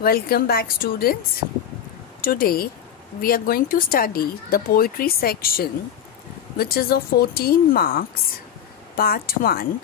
Welcome back, students. Today we are going to study the poetry section, which is of 14 marks, part 1.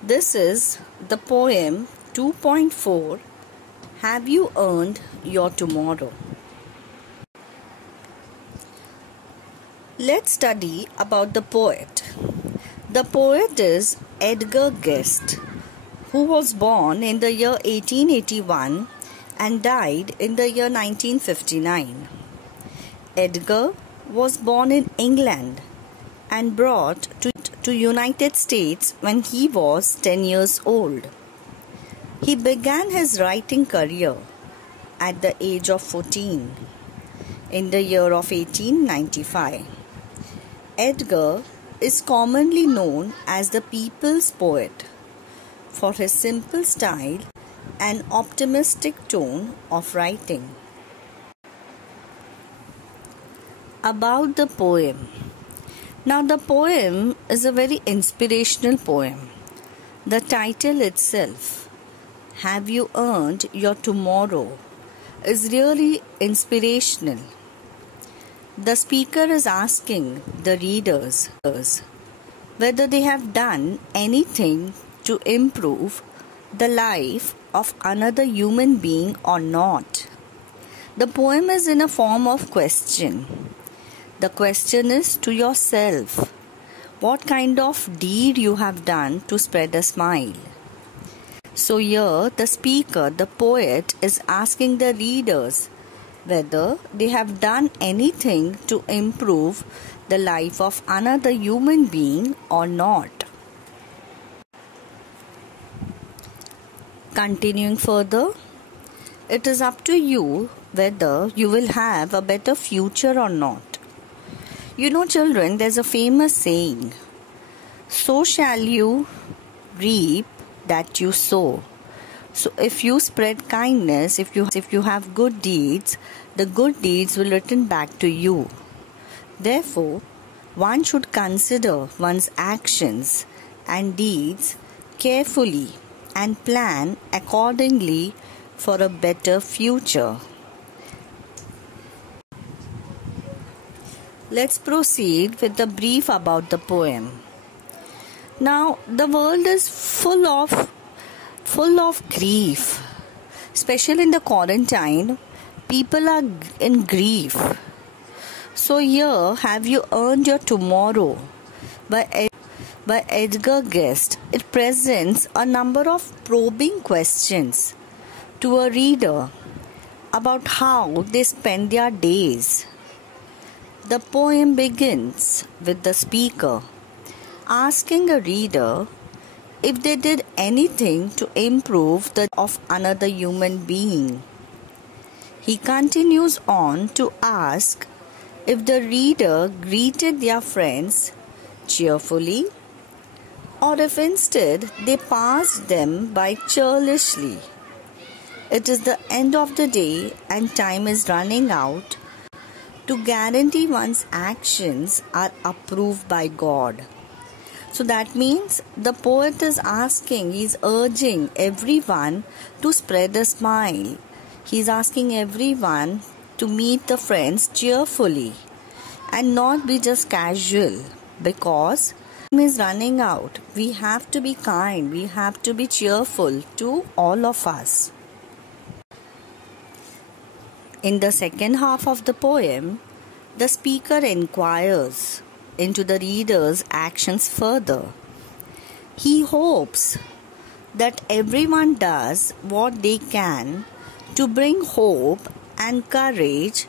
This is the poem 2.4, Have You Earned Your Tomorrow? Let's study about the poet. The poet is Edgar Guest, who was born in the year 1881 and died in the year 1959. Edgar was born in England and brought to United States when he was 10 years old. He began his writing career at the age of 14 in the year of 1895. Edgar is commonly known as the people's poet for his simple style and optimistic tone of writing. About the poem. Now, the poem is a very inspirational poem. The title itself, Have You Earned Your Tomorrow, is really inspirational. The speaker is asking the readers whether they have done anything to improve the life of another human being or not. The poem is in a form of question. The question is to yourself, what kind of deed you have done to spread a smile? So here the speaker, the poet, is asking the readers whether they have done anything to improve the life of another human being or not. Continuing further, it is up to you whether you will have a better future or not. You know, children, there's a famous saying, so shall you reap that you sow. So if you spread kindness, if you have good deeds, the good deeds will return back to you. Therefore, one should consider one's actions and deeds carefully and plan accordingly for a better future. Let's proceed with a brief about the poem. Now, the world is full of grief. Especially in the quarantine, people are in grief. So here, Have You Earned Your Tomorrow by Edgar Guest. It presents a number of probing questions to a reader about how they spend their days. The poem begins with the speaker asking a reader if they did anything to improve the life of another human being. He continues on to ask if the reader greeted their friends cheerfully or if instead they passed them by churlishly. It is the end of the day and time is running out to guarantee one's actions are approved by God. So that means the poet is asking, he's urging everyone to spread a smile. He's asking everyone to meet the friends cheerfully and not be just casual, because time is running out. We have to be kind, we have to be cheerful to all of us. In the second half of the poem, the speaker inquires into the reader's actions further. He hopes that everyone does what they can to bring hope and courage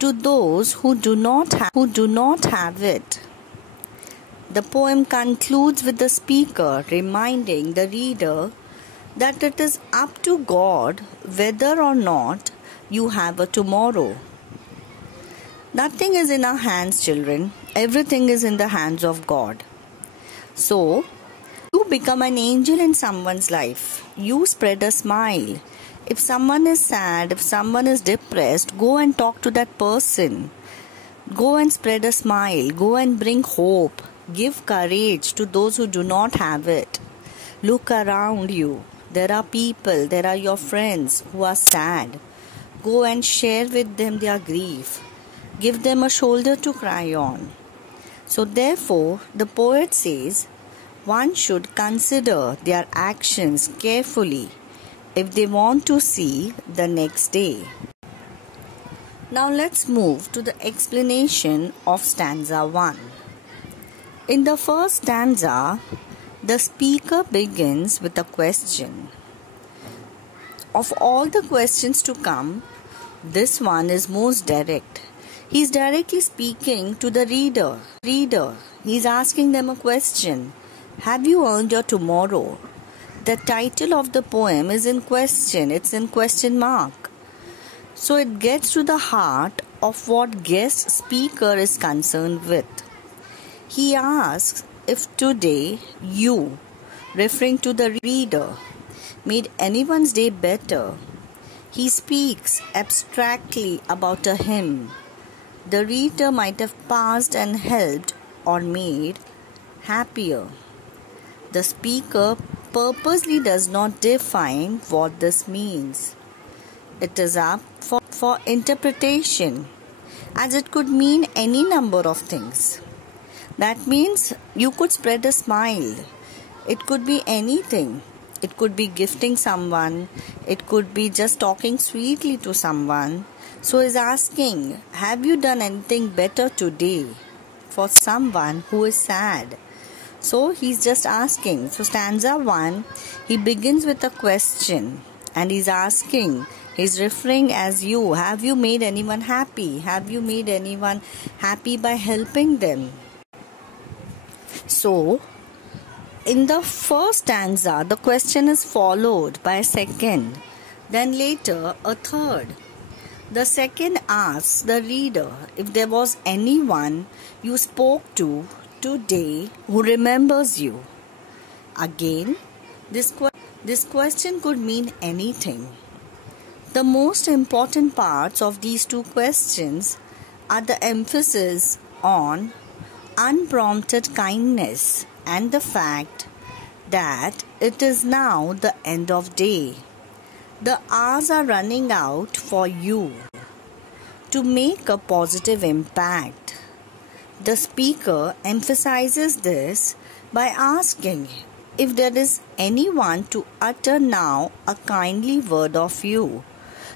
to those who do not have it. The poem concludes with the speaker reminding the reader that it is up to God whether or not you have a tomorrow. Nothing is in our hands, children. Everything is in the hands of God. So, you become an angel in someone's life. You spread a smile. If someone is sad, if someone is depressed, go and talk to that person. Go and spread a smile. Go and bring hope. Give courage to those who do not have it. Look around you. There are people, there are your friends who are sad. Go and share with them their grief. Give them a shoulder to cry on. So therefore, the poet says, one should consider their actions carefully if they want to see the next day. Now let's move to the explanation of stanza 1. In the first stanza, the speaker begins with a question. Of all the questions to come, this one is most direct. He is directly speaking to the reader. He is asking them a question. Have you earned your tomorrow? The title of the poem is in question. It's in question mark. So it gets to the heart of what guest speaker is concerned with. He asks if today you, referring to the reader, made anyone's day better. He speaks abstractly about a hymn. The reader might have passed and helped or made happier. The speaker purposely does not define what this means. It is up for interpretation, as it could mean any number of things. That means you could spread a smile. It could be anything. It could be gifting someone. It could be just talking sweetly to someone. So he's asking, have you done anything better today for someone who is sad? So he's just asking. So stanza 1, he begins with a question and he's asking. He's referring as you. Have you made anyone happy? Have you made anyone happy by helping them? So, in the first stanza, the question is followed by a second, then later a third. The second asks the reader if there was anyone you spoke to today who remembers you. Again, this question could mean anything. The most important parts of these two questions are the emphasis on unprompted kindness and the fact that it is now the end of day. The hours are running out for you to make a positive impact. The speaker emphasizes this by asking if there is anyone to utter now a kindly word of you.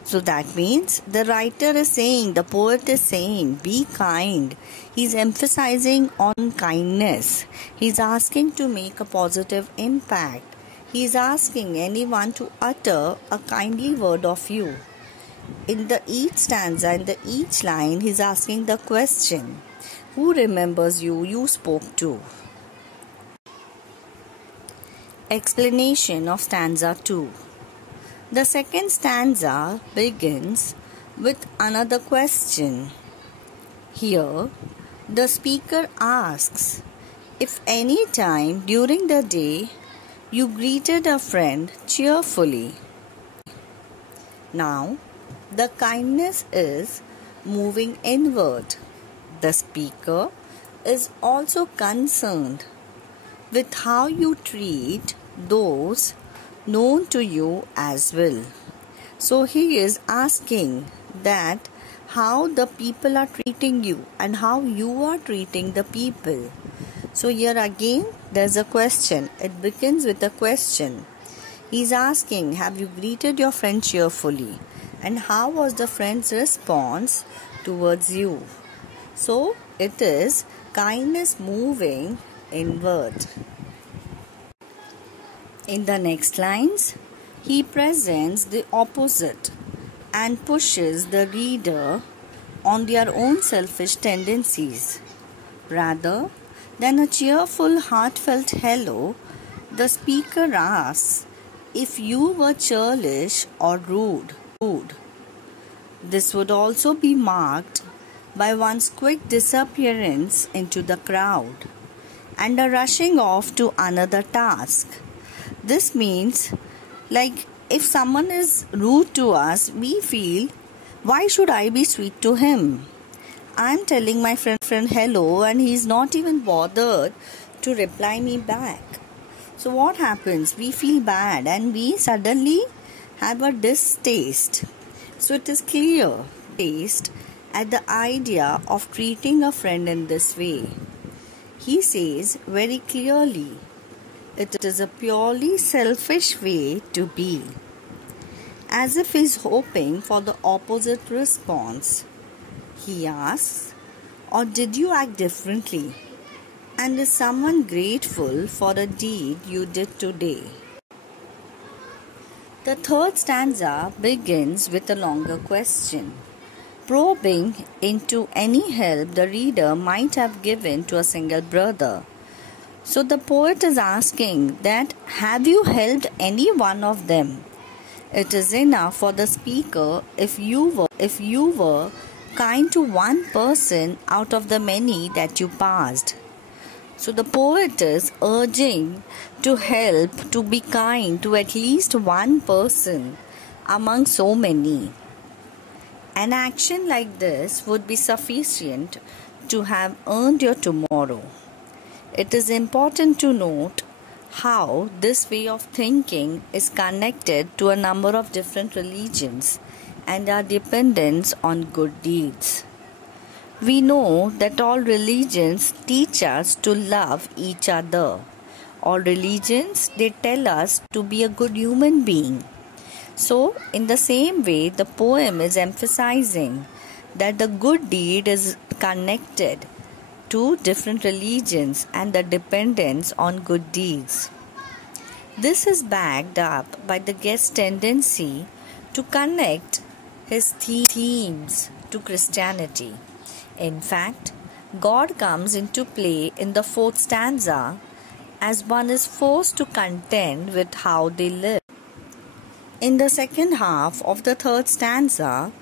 So that means the writer is saying, the poet is saying, be kind. He's emphasizing on kindness. He's asking to make a positive impact. He's asking anyone to utter a kindly word of you. In the each stanza, in the each line, he's asking the question, who remembers you spoke to? Explanation of stanza 2. The second stanza begins with another question. Here, the speaker asks if any time during the day you greeted a friend cheerfully. Now, the kindness is moving inward. The speaker is also concerned with how you treat those known to you as well. So he is asking that how the people are treating you and how you are treating the people. So here again there's a question. It begins with a question. He's asking, have you greeted your friend cheerfully? And how was the friend's response towards you? So it is kindness moving inward. In the next lines, he presents the opposite and pushes the reader on their own selfish tendencies. Rather than a cheerful, heartfelt hello, the speaker asks if you were churlish or rude. This would also be marked by one's quick disappearance into the crowd and a rushing off to another task. This means, like, if someone is rude to us, we feel, why should I be sweet to him? I'm telling my friend hello and he's not even bothered to reply me back. So what happens? We feel bad and we suddenly have a distaste. So it is clear taste at the idea of treating a friend in this way. He says very clearly, it is a purely selfish way to be, as if he's hoping for the opposite response. He asks, or did you act differently? And is someone grateful for a deed you did today? The third stanza begins with a longer question, probing into any help the reader might have given to a single brother. So the poet is asking that, have you helped any one of them? It is enough for the speaker if you were kind to one person out of the many that you passed. So the poet is urging to help, to be kind to at least one person among so many. An action like this would be sufficient to have earned your tomorrow. It is important to note how this way of thinking is connected to a number of different religions and our dependence on good deeds. We know that all religions teach us to love each other. All religions, they tell us to be a good human being. So, in the same way, the poem is emphasizing that the good deed is connected to different religions and the dependence on good deeds. This is backed up by the guest's tendency to connect his themes to Christianity. In fact, God comes into play in the fourth stanza as one is forced to contend with how they live. In the second half of the third stanza,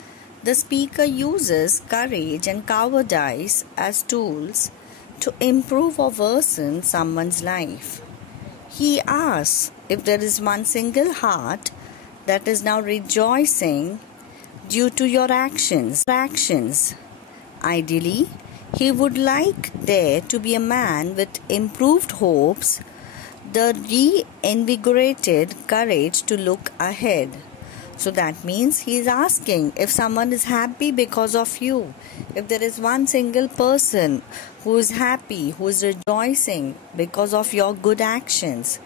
the speaker uses courage and cowardice as tools to improve or worsen someone's life. He asks if there is one single heart that is now rejoicing due to your actions. Ideally, he would like there to be a man with improved hopes, the reinvigorated courage to look ahead. So that means he is asking if someone is happy because of you. If there is one single person who is happy, who is rejoicing because of your good actions,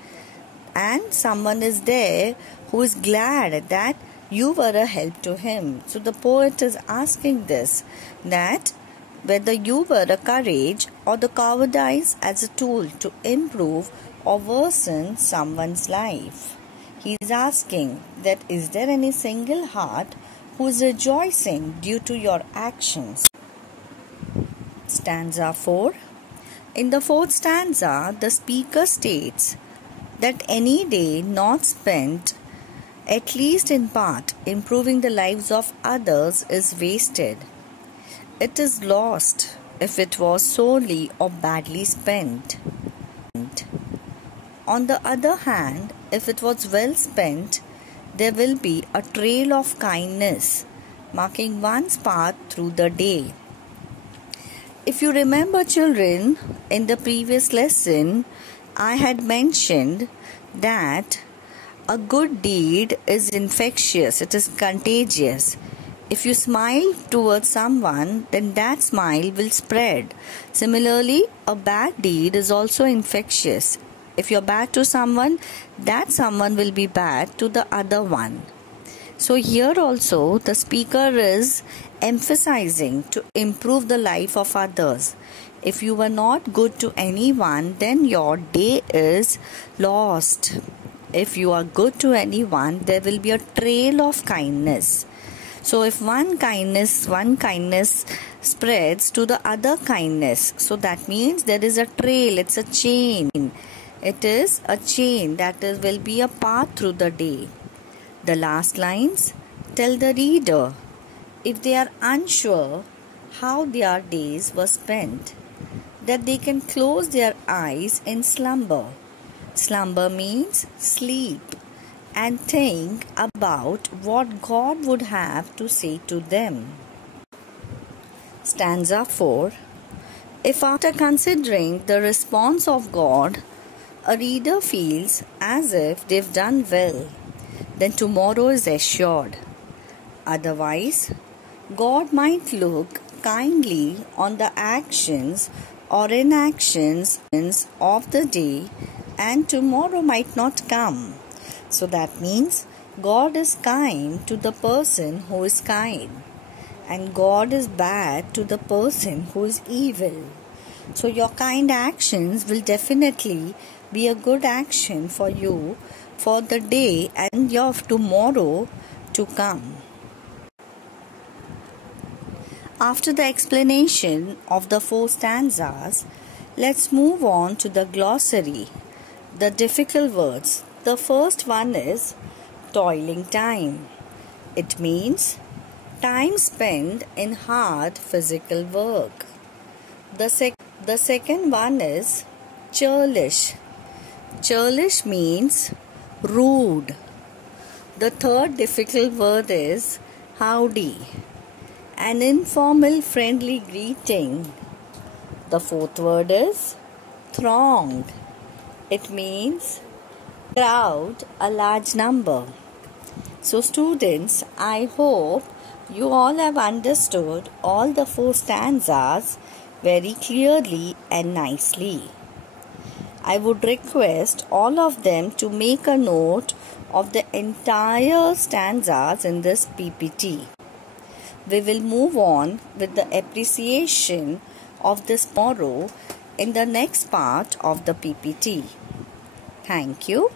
and someone is there who is glad that you were a help to him. So the poet is asking this, that whether you were a courage or the cowardice as a tool to improve or worsen someone's life. He is asking that, is there any single heart who is rejoicing due to your actions? Stanza 4. In the fourth stanza, the speaker states that any day not spent, at least in part, improving the lives of others is wasted. It is lost if it was solely or badly spent. On the other hand, if it was well spent, there will be a trail of kindness marking one's path through the day. If you remember, children, in the previous lesson, I had mentioned that a good deed is infectious, it is contagious. If you smile towards someone, then that smile will spread. Similarly, a bad deed is also infectious. If you're bad to someone, that someone will be bad to the other one. So here also the speaker is emphasizing to improve the life of others. If you were not good to anyone, then your day is lost. If you are good to anyone, there will be a trail of kindness. So if one kindness spreads to the other kindness, so that means there is a trail, it's a chain. It is a chain that will be a path through the day. The last lines tell the reader, if they are unsure how their days were spent, that they can close their eyes in slumber. Slumber means sleep, and think about what God would have to say to them. Stanza 4. If after considering the response of God, a reader feels as if they've done well, then tomorrow is assured. Otherwise, God might look kindly on the actions or inactions of the day, and tomorrow might not come. So that means God is kind to the person who is kind, and God is bad to the person who is evil. So your kind actions will definitely be a good action for you for the day and your tomorrow to come. After the explanation of the 4 stanzas, let's move on to the glossary, the difficult words. The first one is toiling time. It means time spent in hard physical work. The second one is churlish. Churlish means rude. The third difficult word is howdy, an informal friendly greeting. The fourth word is thronged. It means crowd, a large number. So students, I hope you all have understood all the 4 stanzas very clearly and nicely. I would request all of them to make a note of the entire stanzas in this PPT. We will move on with the appreciation of this tomorrow in the next part of the PPT. Thank you.